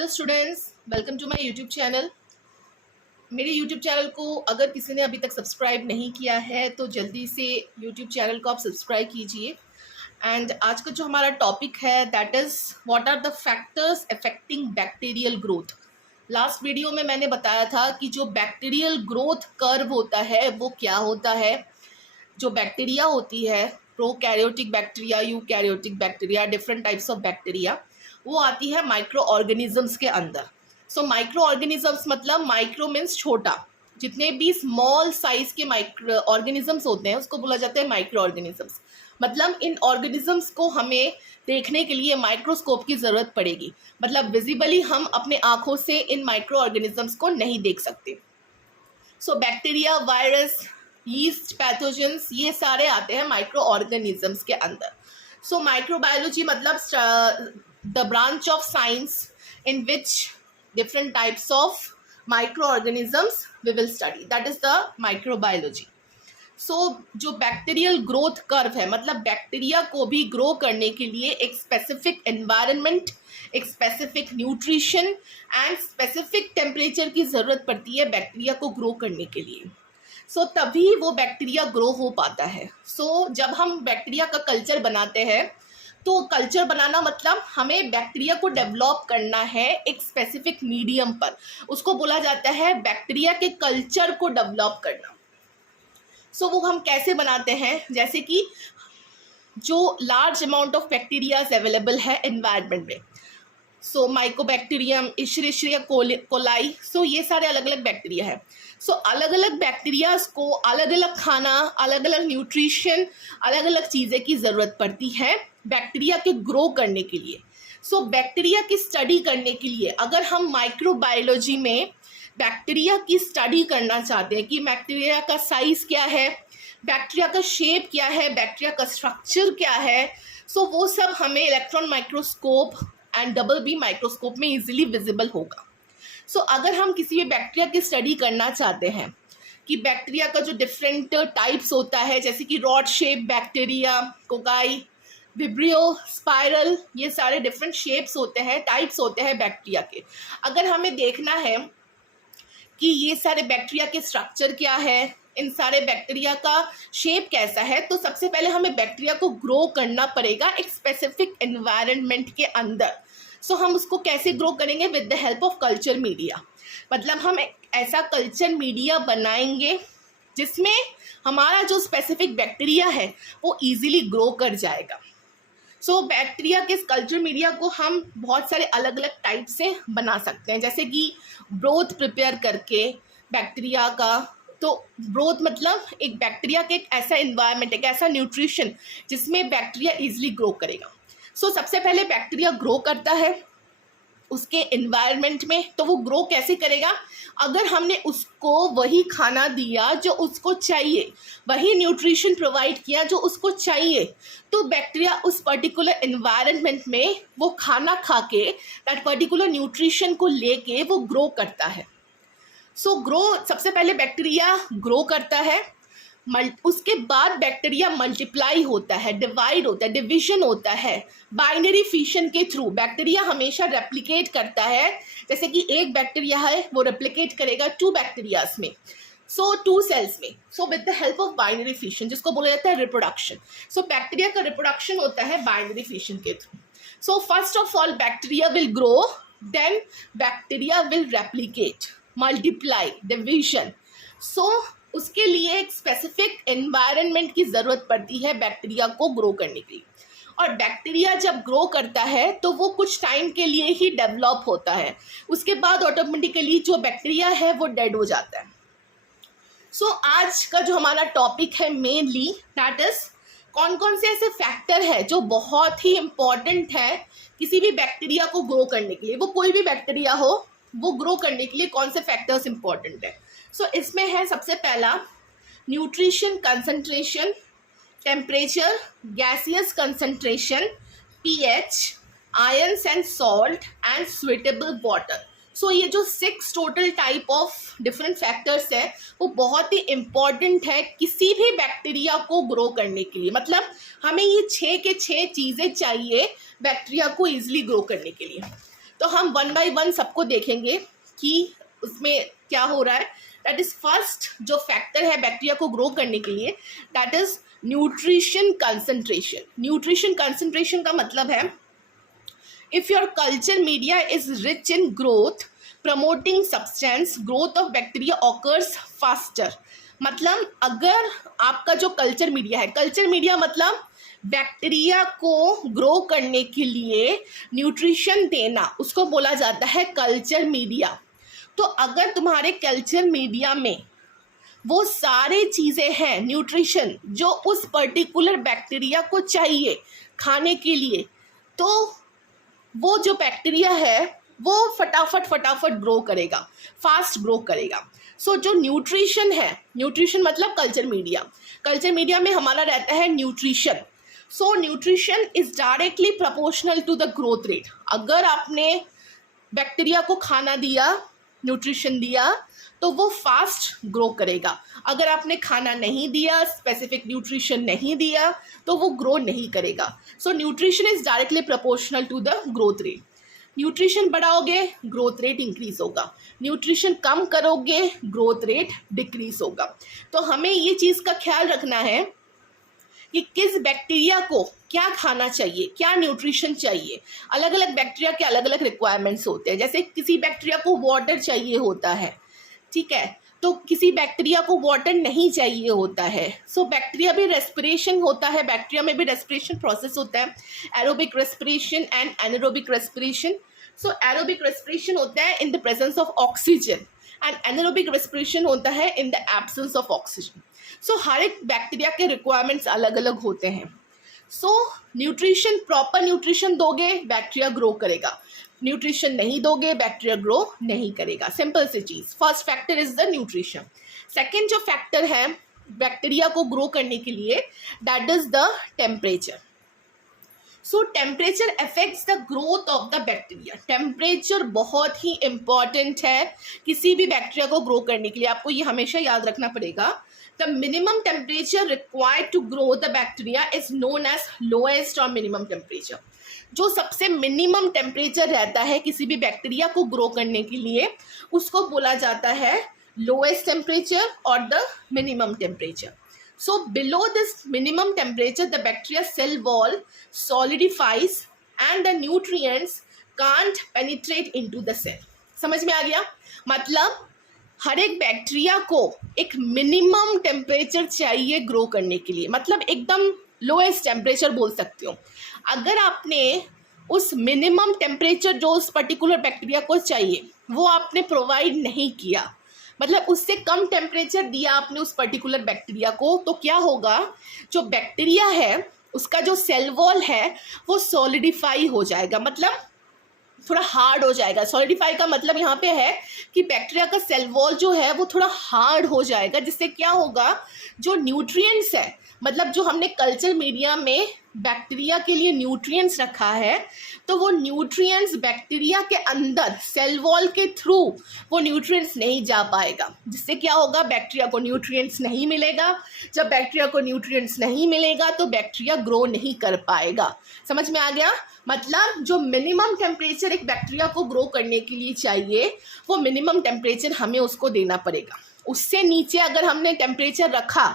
Hello students, welcome to my YouTube channel. मेरे YouTube channel को अगर किसी ने अभी तक सब्सक्राइब नहीं किया है तो जल्दी से यूट्यूब चैनल को आप सब्सक्राइब कीजिए। एंड आज का जो हमारा टॉपिक है that is what are the factors affecting bacterial growth. Last video में मैंने बताया था कि जो बैक्टीरियल ग्रोथ कर्व होता है वो क्या होता है। जो बैक्टीरिया होती है, prokaryotic bacteria, eukaryotic bacteria, different types of bacteria, वो आती है माइक्रो ऑर्गेनिजम्स के अंदर। सो माइक्रो ऑर्गेनिजम्स मतलब माइक्रो मीन्स छोटा, जितने भी स्मॉल साइज के माइक्रो ऑर्गेनिजम्स होते हैं उसको बोला जाता है माइक्रो ऑर्गेनिजम्स। मतलब इन ऑर्गेनिजम्स को हमें देखने के लिए माइक्रोस्कोप की ज़रूरत पड़ेगी, मतलब विजिबली हम अपने आँखों से इन माइक्रो ऑर्गेनिजम्स को नहीं देख सकते। So bacteria, virus, yeast, pathogens, ये सारे आते हैं माइक्रो ऑर्गेनिजम्स के अंदर। सो माइक्रोबायोलॉजी मतलब the branch of science in which different types of microorganisms we will study, that is the microbiology. So जो बैक्टीरियल ग्रोथ कर्व है मतलब बैक्टीरिया को भी ग्रो करने के लिए एक स्पेसिफिक एनवायरनमेंट, एक specific nutrition and specific temperature की ज़रूरत पड़ती है बैक्टीरिया को ग्रो करने के लिए। सो तभी वो बैक्टीरिया ग्रो हो पाता है। सो जब हम बैक्टीरिया का कल्चर बनाते हैं तो कल्चर बनाना मतलब हमें बैक्टीरिया को डेवलप करना है एक स्पेसिफिक मीडियम पर, उसको बोला जाता है बैक्टीरिया के कल्चर को डेवलप करना। सो वो हम कैसे बनाते हैं, जैसे कि जो large amount of bacterias available है एनवायरनमेंट में। सो माइकोबैक्टीरियम, इशरिशिया कोलाई, सो ये सारे अलग अलग बैक्टीरिया है। सो अलग अलग बैक्टीरियाज को अलग अलग खाना, अलग अलग न्यूट्रिशन, अलग अलग चीज़ें की ज़रूरत पड़ती है बैक्टीरिया के ग्रो करने के लिए। सो बैक्टीरिया की स्टडी करने के लिए अगर हम माइक्रोबायोलॉजी में बैक्टीरिया की स्टडी करना चाहते हैं कि बैक्टीरिया का साइज़ क्या है, बैक्टीरिया का शेप क्या है, बैक्टीरिया का स्ट्रक्चर क्या है, सो वो सब हमें electron microscope and double B microscope में इजीली विजिबल होगा। सो अगर हम किसी भी बैक्टीरिया की स्टडी करना चाहते हैं कि बैक्टीरिया का जो डिफरेंट टाइप्स होता है, जैसे कि rod shape bacteria, cocci, vibrio, spiral, ये सारे डिफरेंट शेप्स होते हैं, टाइप्स होते हैं बैक्टीरिया के। अगर हमें देखना है कि ये सारे बैक्टीरिया के स्ट्रक्चर क्या है, इन सारे बैक्टीरिया का शेप कैसा है, तो सबसे पहले हमें बैक्टीरिया को ग्रो करना पड़ेगा एक स्पेसिफिक एनवायरनमेंट के अंदर। सो हम उसको कैसे ग्रो करेंगे, with the help of culture media. मतलब हम एक ऐसा कल्चर मीडिया बनाएंगे जिसमें हमारा जो स्पेसिफिक बैक्टीरिया है वो इजीली ग्रो कर जाएगा। सो बैक्टीरिया के कल्चर मीडिया को हम बहुत सारे अलग अलग टाइप से बना सकते हैं, जैसे कि ब्रोथ प्रिपेयर करके बैक्टीरिया का। तो ब्रोथ मतलब एक बैक्टीरिया के एक ऐसा इन्वायरमेंट, एक ऐसा न्यूट्रिशन जिसमें बैक्टीरिया इजीली ग्रो करेगा। सो सबसे पहले बैक्टीरिया ग्रो करता है उसके इन्वायरमेंट में, तो वो ग्रो कैसे करेगा, अगर हमने उसको वही खाना दिया जो उसको चाहिए, वही न्यूट्रिशन प्रोवाइड किया जो उसको चाहिए, तो बैक्टीरिया उस पर्टिकुलर इन्वायरमेंट में वो खाना खा के, दैट पर्टिकुलर न्यूट्रिशन को लेके वो ग्रो करता है। सो ग्रो, सबसे पहले बैक्टीरिया ग्रो करता है, उसके बाद बैक्टीरिया मल्टीप्लाई होता है, डिवाइड होता है, डिवीजन होता है बाइनरी फिशन के थ्रू। बैक्टीरिया हमेशा रेप्लिकेट करता है, जैसे कि एक बैक्टीरिया है वो रेप्लिकेट करेगा 2 बैक्टीरियाज में, सो 2 सेल्स में, so with the help of binary fission, जिसको बोला जाता है रिप्रोडक्शन। सो बैक्टीरिया का रिप्रोडक्शन होता है बाइनरी फिशन के through. So first of all bacteria will grow, then bacteria will replicate, multiply, division. So उसके लिए एक स्पेसिफिक एनवायरनमेंट की ज़रूरत पड़ती है बैक्टीरिया को ग्रो करने के लिए। और बैक्टीरिया जब ग्रो करता है तो वो कुछ टाइम के लिए ही डेवलप होता है, उसके बाद ऑटोमेटिकली जो बैक्टीरिया है वो डेड हो जाता है। सो आज का जो हमारा टॉपिक है मेनली दैट इज़ कौन कौन से ऐसे फैक्टर है जो बहुत ही इम्पॉर्टेंट है किसी भी बैक्टीरिया को ग्रो करने के लिए, वो कोई भी बैक्टीरिया हो वो ग्रो करने के लिए कौन से फैक्टर्स इंपॉर्टेंट है। सो इसमें है सबसे पहला nutrition concentration, temperature, gaseous concentration, pH, ions and salt and suitable water. So ये जो 6 total type of different factors है वो बहुत ही इम्पॉर्टेंट है किसी भी बैक्टीरिया को ग्रो करने के लिए। मतलब हमें ये 6 के 6 चीज़ें चाहिए बैक्टीरिया को ईजिली ग्रो करने के लिए। तो हम वन बाय वन सबको देखेंगे कि उसमें क्या हो रहा है। दैट इज फर्स्ट जो फैक्टर है बैक्टीरिया को ग्रो करने के लिए, that is nutrition concentration. Nutrition concentration का मतलब है if your culture media is rich in growth promoting substance growth of bacteria occurs faster. मतलब अगर आपका जो कल्चर मीडिया है, कल्चर मीडिया मतलब बैक्टीरिया को ग्रो करने के लिए न्यूट्रिशन देना, उसको बोला जाता है कल्चर मीडिया। तो अगर तुम्हारे कल्चर मीडिया में वो सारे चीज़ें हैं न्यूट्रिशन जो उस पर्टिकुलर बैक्टीरिया को चाहिए खाने के लिए, तो वो जो बैक्टीरिया है वो फटाफट ग्रो करेगा, फास्ट ग्रो करेगा। सो जो न्यूट्रिशन है, न्यूट्रिशन मतलब कल्चर मीडिया, कल्चर मीडिया में हमारा रहता है nutrition. So nutrition is directly proportional to the growth rate. अगर आपने बैक्टीरिया को खाना दिया, न्यूट्रिशन दिया, तो वो फास्ट ग्रो करेगा। अगर आपने खाना नहीं दिया, स्पेसिफिक न्यूट्रिशन नहीं दिया, तो वो ग्रो नहीं करेगा। So nutrition is directly proportional to the growth rate. Nutrition बढ़ाओगे ग्रोथ रेट इंक्रीज होगा, न्यूट्रिशन कम करोगे ग्रोथ रेट डिक्रीज होगा। तो हमें ये चीज़ का ख्याल रखना है कि किस बैक्टीरिया को क्या खाना चाहिए, क्या न्यूट्रिशन चाहिए। अलग अलग बैक्टीरिया के अलग अलग रिक्वायरमेंट्स होते हैं। जैसे किसी बैक्टीरिया को वाटर चाहिए होता है, ठीक है, तो किसी बैक्टीरिया को वाटर नहीं चाहिए होता है। सो बैक्टीरिया भी रेस्पिरेशन होता है, बैक्टीरिया में भी रेस्पिरेशन प्रोसेस होता है, aerobic respiration and anaerobic respiration. So aerobic respiration होता है in the presence of oxygen and anaerobic respiration होता है in the absence of oxygen. So हर एक बैक्टीरिया के रिक्वायरमेंट्स अलग अलग होते हैं। सो न्यूट्रिशन, प्रॉपर न्यूट्रिशन दोगे बैक्टीरिया ग्रो करेगा, न्यूट्रिशन नहीं दोगे बैक्टीरिया ग्रो नहीं करेगा। सिंपल सी चीज़। First factor is the nutrition. Second जो फैक्टर है बैक्टीरिया को ग्रो करने के लिए, that is the temperature. So temperature affects the growth of the bacteria. Temperature बहुत ही इंपॉर्टेंट है किसी भी बैक्टीरिया को ग्रो करने के लिए। आपको ये हमेशा याद रखना पड़ेगा। The minimum temperature required to grow the bacteria is known as lowest or minimum temperature. जो सबसे मिनिमम टेम्परेचर रहता है किसी भी बैक्टीरिया को ग्रो करने के लिए, उसको बोला जाता है लोएस्ट टेम्परेचर और the minimum temperature. So below this minimum temperature the bacteria cell wall solidifies and the nutrients can't penetrate into the cell. समझ में आ गया? मतलब हर एक बैक्टीरिया को एक मिनिमम टेम्परेचर चाहिए ग्रो करने के लिए, मतलब एकदम लोएस्ट टेम्परेचर बोल सकते हो। अगर आपने उस मिनिमम टेम्परेचर जो उस पर्टिकुलर बैक्टीरिया को चाहिए वो आपने प्रोवाइड नहीं किया, मतलब उससे कम टेम्परेचर दिया आपने उस पर्टिकुलर बैक्टीरिया को, तो क्या होगा, जो बैक्टीरिया है उसका जो सेल वॉल है वो सॉलिडिफाई हो जाएगा, मतलब थोड़ा हार्ड हो जाएगा। सॉलिडिफाई का मतलब यहाँ पे है कि बैक्टीरिया का सेल वॉल जो है वो थोड़ा हार्ड हो जाएगा, जिससे क्या होगा, जो न्यूट्रिएंट्स है, मतलब जो हमने कल्चर मीडिया में बैक्टीरिया के लिए न्यूट्रिएंट्स रखा है, तो वो न्यूट्रिएंट्स बैक्टीरिया के अंदर सेल वॉल के थ्रू वो न्यूट्रिएंट्स नहीं जा पाएगा, जिससे क्या होगा, बैक्टीरिया को न्यूट्रिएंट्स नहीं मिलेगा। जब बैक्टीरिया को न्यूट्रिएंट्स नहीं मिलेगा तो बैक्टीरिया ग्रो नहीं कर पाएगा। समझ में आ गया? मतलब जो मिनिमम टेम्परेचर एक बैक्टीरिया को ग्रो करने के लिए चाहिए वो मिनिमम टेम्परेचर हमें उसको देना पड़ेगा। उससे नीचे अगर हमने टेम्परेचर रखा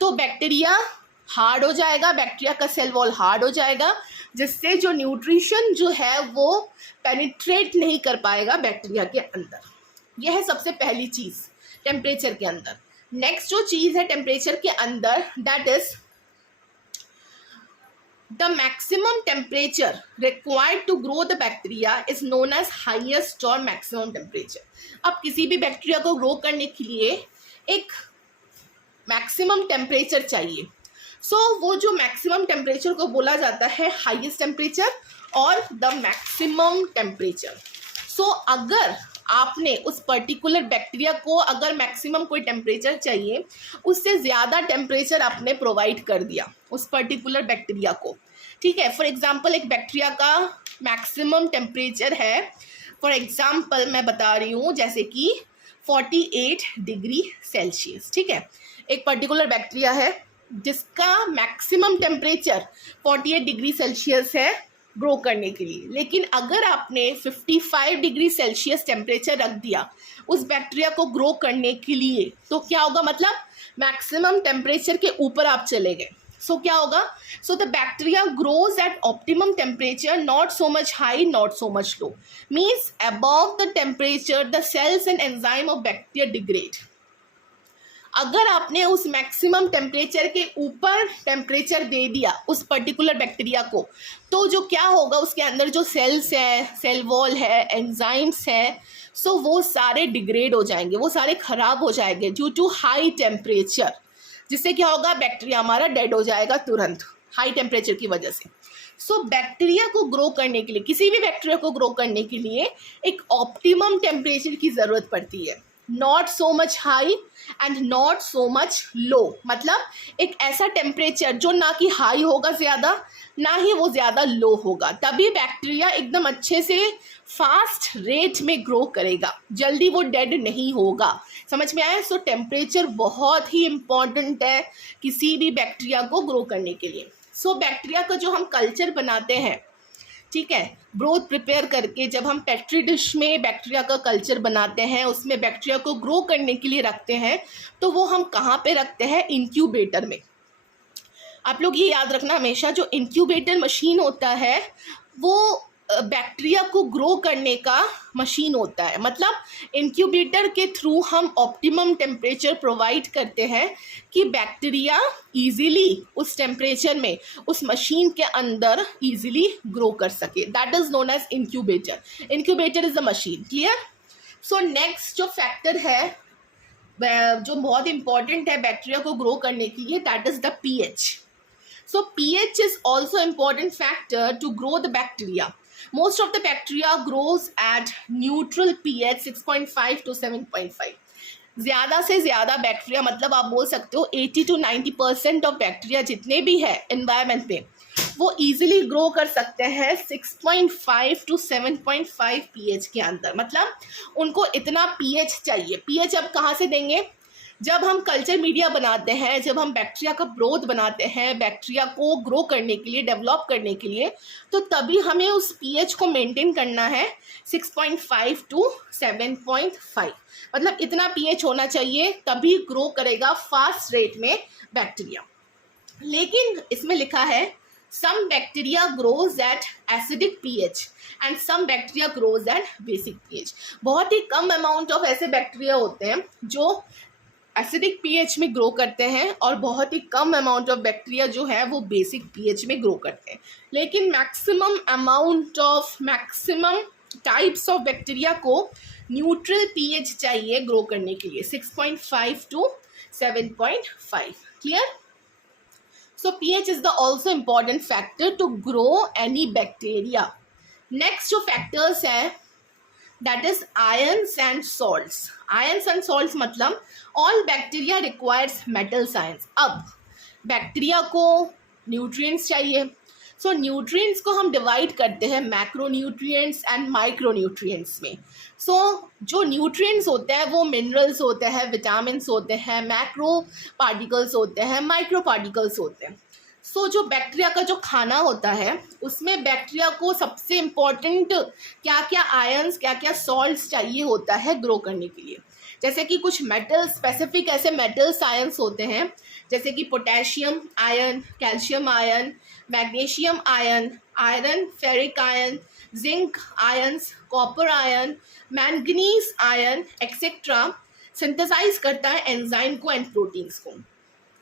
तो बैक्टीरिया हार्ड हो जाएगा, बैक्टीरिया का सेल वॉल हार्ड हो जाएगा, जिससे जो न्यूट्रिशन जो है वो पेनिट्रेट नहीं कर पाएगा बैक्टीरिया के अंदर। यह है सबसे पहली चीज़ टेम्परेचर के अंदर। नेक्स्ट जो चीज़ है टेम्परेचर के अंदर, that is the maximum temperature required to grow the bacteria is known as highest or maximum temperature. अब किसी भी बैक्टीरिया को ग्रो करने के लिए एक मैक्सिमम टेम्परेचर चाहिए। वो जो मैक्सिमम टेम्परेचर को बोला जाता है हाईएस्ट टेम्परेचर और द मैक्सिमम टेम्परेचर। अगर आपने उस पर्टिकुलर बैक्टीरिया को अगर मैक्सिमम कोई टेम्परेचर चाहिए, उससे ज़्यादा टेम्परेचर आपने प्रोवाइड कर दिया उस पर्टिकुलर बैक्टीरिया को, ठीक है। फॉर एग्जांपल एक बैक्टीरिया का मैक्सिमम टेम्परेचर है, फॉर एग्जांपल मैं बता रही हूँ, जैसे कि 48 डिग्री सेल्सियस, ठीक है। एक पर्टिकुलर बैक्टीरिया है जिसका मैक्सिमम टेम्परेचर 48 डिग्री सेल्सियस है, ग्रो करने के लिए। लेकिन अगर आपने 55 डिग्री सेल्सियस टेम्परेचर रख दिया उस बैक्टीरिया को ग्रो करने के लिए, तो क्या होगा, मतलब मैक्सिमम टेम्परेचर के ऊपर आप चले गए। सो क्या होगा, so the bacteria grows at optimum temperature, not so much high not so much low, means above the temperature the cells and enzyme of bacteria degrade. अगर आपने उस मैक्सिमम टेम्परेचर के ऊपर टेम्परेचर दे दिया उस पर्टिकुलर बैक्टीरिया को, तो जो क्या होगा, उसके अंदर जो सेल्स है, सेल वॉल है, एंजाइम्स है, सो वो सारे डिग्रेड हो जाएंगे, वो सारे खराब हो जाएंगे ड्यू टू हाई टेम्परेचर। जिससे क्या होगा, बैक्टीरिया हमारा डेड हो जाएगा तुरंत हाई टेम्परेचर की वजह से। सो बैक्टीरिया को ग्रो करने के लिए, किसी भी बैक्टीरिया को ग्रो करने के लिए एक ऑप्टिमम टेम्परेचर की ज़रूरत पड़ती है, not so much high and not so much low. मतलब एक ऐसा टेम्परेचर जो ना कि हाई होगा ज़्यादा, ना ही वो ज़्यादा लो होगा, तभी बैक्टीरिया एकदम अच्छे से फास्ट रेट में ग्रो करेगा, जल्दी वो डेड नहीं होगा। समझ में आया? सो टेम्परेचर बहुत ही इम्पॉर्टेंट है किसी भी बैक्टीरिया को ग्रो करने के लिए। सो बैक्टीरिया का जो हम कल्चर बनाते हैं, ठीक है, ब्रोथ प्रिपेयर करके जब हम पेट्री डिश में बैक्टीरिया का कल्चर बनाते हैं, उसमें बैक्टीरिया को ग्रो करने के लिए रखते हैं, तो वो हम कहाँ पे रखते हैं, इंक्यूबेटर में। आप लोग ये याद रखना हमेशा, जो इंक्यूबेटर मशीन होता है वो बैक्टीरिया को ग्रो करने का मशीन होता है। मतलब इंक्यूबेटर के थ्रू हम ऑप्टिमम टेम्परेचर प्रोवाइड करते हैं कि बैक्टीरिया इजीली उस टेम्परेचर में उस मशीन के अंदर इजीली ग्रो कर सके। That is known as incubator. Incubator is a machine. Clear? So next जो फैक्टर है जो बहुत इंपॉर्टेंट है बैक्टीरिया को ग्रो करने के लिए, that is the pH. So pH is also important factor to grow the bacteria. Most of the bacteria grows at neutral pH 6.5 to 7.5. ज़्यादा से ज़्यादा बैक्टीरिया, मतलब आप बोल सकते हो 80 to 90% ऑफ बैक्टीरिया जितने भी है एनवायरनमेंट में, वो इजीली ग्रो कर सकते हैं 6.5 to 7.5 pH के अंदर। मतलब उनको इतना pH चाहिए। pH अब कहाँ से देंगे? जब हम कल्चर मीडिया बनाते हैं, जब हम बैक्टीरिया का ब्रोथ बनाते हैं बैक्टीरिया को ग्रो करने के लिए, डेवलप करने के लिए, तो तभी हमें उस pH को मेंटेन करना है 6.5 to 7.5। मतलब इतना pH होना चाहिए, तभी ग्रो करेगा फास्ट रेट में बैक्टीरिया। लेकिन इसमें लिखा है some bacteria grows at acidic pH and some bacteria grows at basic pH। बहुत ही कम अमाउंट ऑफ ऐसे बैक्टीरिया होते हैं जो एसिडिक पीएच में ग्रो करते हैं और बहुत ही कम अमाउंट ऑफ बैक्टीरिया जो है वो बेसिक पीएच में ग्रो करते हैं। लेकिन मैक्सिमम टाइप्स ऑफ बैक्टीरिया को न्यूट्रल पीएच चाहिए ग्रो करने के लिए, 6.5 to 7.5। Clear? So pH is the also important factor to grow any bacteria. Next जो फैक्टर्स है that is ions and salts. Ions and salts मतलब all bacteria requires metals ions। अब bacteria को nutrients चाहिए। सो nutrients को हम divide करते हैं macro nutrients and micro nutrients में। सो जो न्यूट्रिएंट्स होते हैं वो मिनरल्स होते हैं, विटामिन्स होते हैं, मैक्रो पार्टिकल्स होते हैं, माइक्रो पार्टिकल्स होते हैं। सो जो बैक्टीरिया का जो खाना होता है उसमें बैक्टीरिया को सबसे इम्पॉर्टेंट क्या क्या आयंस, क्या क्या सॉल्ट्स चाहिए होता है ग्रो करने के लिए। जैसे कि कुछ मेटल स्पेसिफिक ऐसे मेटल्स आयंस होते हैं, जैसे कि potassium ion, calcium ion, magnesium ion, iron, ferric ion, zinc ions, copper ion, manganese ion etcetera synthesize करता है एंजाइम को एंड प्रोटीन्स को।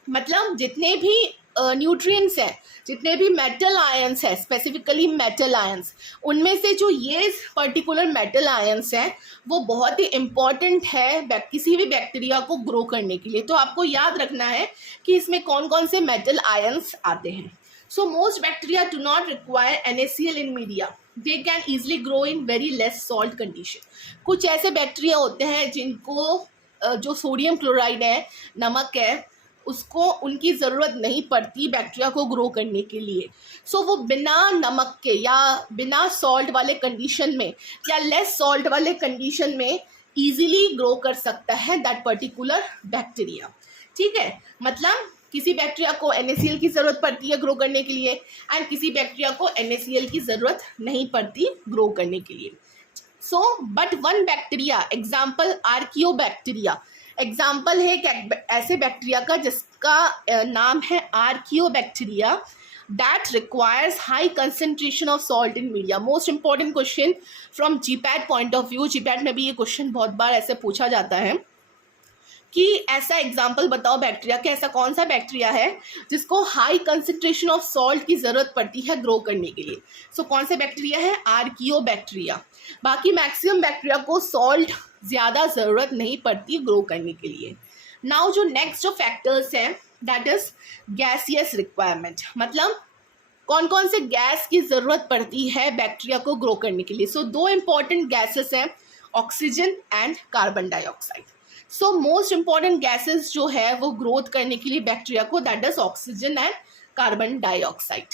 मतलब जितने भी न्यूट्रिएंट्स हैं, जितने भी मेटल आयंस है, स्पेसिफिकली मेटल आयंस, उनमें से जो ये पर्टिकुलर मेटल आयंस हैं वो बहुत ही इम्पॉर्टेंट है किसी भी बैक्टीरिया को ग्रो करने के लिए। तो आपको याद रखना है कि इसमें कौन कौन से मेटल आयंस आते हैं। So most bacteria do not require NaCl in media, they can easily grow in very less salt condition. कुछ ऐसे बैक्टीरिया होते हैं जिनको जो सोडियम क्लोराइड है, नमक है, उसको उनकी ज़रूरत नहीं पड़ती बैक्टीरिया को ग्रो करने के लिए। सो वो बिना नमक के या बिना सॉल्ट वाले कंडीशन में या लेस सॉल्ट वाले कंडीशन में इजीली ग्रो कर सकता है दैट पर्टिकुलर बैक्टीरिया। ठीक है? मतलब किसी बैक्टीरिया को NaCl की ज़रूरत पड़ती है ग्रो करने के लिए एंड किसी बैक्टीरिया को NaCl की ज़रूरत नहीं पड़ती ग्रो करने के लिए. So but one bacteria, example आर्कियोबैक्टीरिया, example है ऐसे बैक्टीरिया का जिसका नाम है आर्कियोबैक्टीरिया, that requires high concentration of salt in media. Most important question from GPAT point of view. GPAT में भी ये क्वेश्चन बहुत बार ऐसे पूछा जाता है कि ऐसा एग्जाम्पल बताओ बैक्टीरिया का, ऐसा कौन सा बैक्टीरिया है जिसको हाई कंसंट्रेशन ऑफ सॉल्ट की ज़रूरत पड़ती है ग्रो करने के लिए. सो कौन सा बैक्टीरिया है? आर्कियोबैक्टीरिया. बाकी मैक्सिमम बैक्टीरिया को सॉल्ट ज़्यादा ज़रूरत नहीं पड़ती ग्रो करने के लिए. नाउ जो नेक्स्ट जो फैक्टर्स हैं दैट इज गैसियस रिक्वायरमेंट, मतलब कौन कौन से गैस की ज़रूरत पड़ती है बैक्टीरिया को ग्रो करने के लिए. सो दो इंपॉर्टेंट गैसेस हैं, oxygen and carbon dioxide. So most important gases जो है वो ग्रोथ करने के लिए बैक्टीरिया को, that is oxygen and carbon dioxide.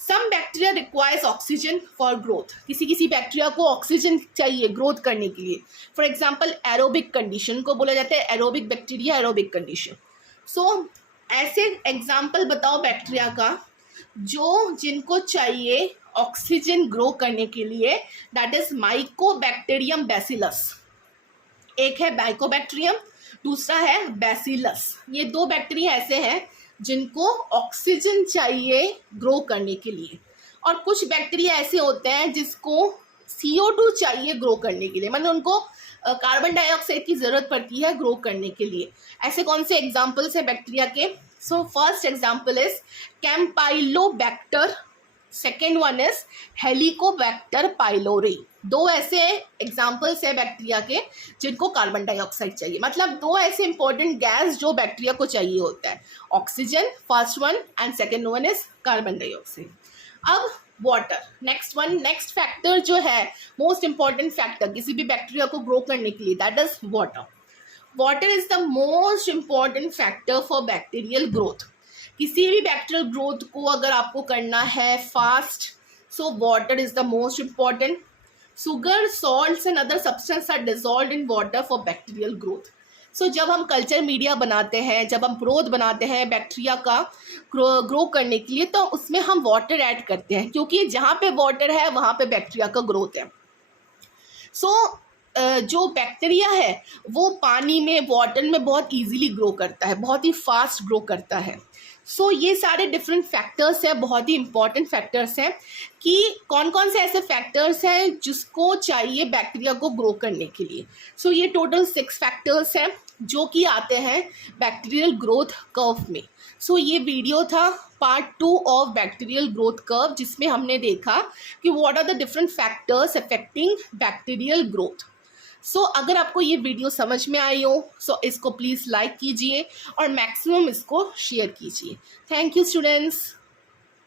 Some bacteria requires oxygen for growth. किसी किसी बैक्टीरिया को ऑक्सीजन चाहिए ग्रोथ करने के लिए. फॉर एग्जाम्पल एरोबिक कंडीशन को बोला जाता है एरोबिक बैक्टीरिया, एरोबिक कंडीशन. सो ऐसे एग्जाम्पल बताओ बैक्टीरिया का जिनको चाहिए ऑक्सीजन ग्रो करने के लिए, दैट इज माइकोबैक्टीरियम बैसिलस. एक है माइकोबैक्टीरियम, दूसरा है बैसिलस. ये दो बैक्टीरिया ऐसे हैं जिनको ऑक्सीजन चाहिए ग्रो करने के लिए. और कुछ बैक्टीरिया ऐसे होते हैं जिसको CO2 चाहिए ग्रो करने के लिए, मतलब उनको कार्बन डाइऑक्साइड की ज़रूरत पड़ती है ग्रो करने के लिए. ऐसे कौन से एग्जाम्पल्स है बैक्टीरिया के? So first example is Campylobacter, second one is Helicobacter pylori. दो ऐसे एग्जाम्पल्स है बैक्टीरिया के जिनको कार्बन डाइऑक्साइड चाहिए, मतलब दो ऐसे इंपॉर्टेंट गैस जो बैक्टीरिया को चाहिए होता है, oxygen first one and second one is carbon dioxide. अब वाटर, नेक्स्ट फैक्टर जो है मोस्ट इंपॉर्टेंट फैक्टर किसी भी बैक्टीरिया को ग्रो करने के लिए, that is water. Water is the most important factor for bacterial growth. किसी भी बैक्टीरियल ग्रोथ को अगर आपको करना है fast, so water is the most important. Sugar, salts and other substance are dissolved in water for bacterial growth. So जब हम culture media बनाते हैं, जब हम ब्रोथ बनाते हैं बैक्टीरिया का ग्रो करने के लिए, तो उसमें हम वाटर ऐड करते हैं क्योंकि जहाँ पे वाटर है वहाँ पे बैक्टीरिया का ग्रोथ है. सो जो बैक्टीरिया है वो पानी में, वाटर में बहुत इजीली ग्रो करता है, बहुत ही फास्ट ग्रो करता है. सो ये सारे डिफरेंट फैक्टर्स हैं, बहुत ही इंपॉर्टेंट फैक्टर्स हैं कि कौन कौन से ऐसे फैक्टर्स हैं जिसको चाहिए बैक्टीरिया को ग्रो करने के लिए. सो ये टोटल 6 फैक्टर्स हैं जो कि आते हैं बैक्टीरियल ग्रोथ कर्व में. सो ये वीडियो था part 2 of bacterial growth curve, जिसमें हमने देखा कि what are the different factors affecting bacterial growth. So अगर आपको ये वीडियो समझ में आई हो सो इसको प्लीज़ लाइक कीजिए और मैक्सिमम इसको शेयर कीजिए. Thank you students.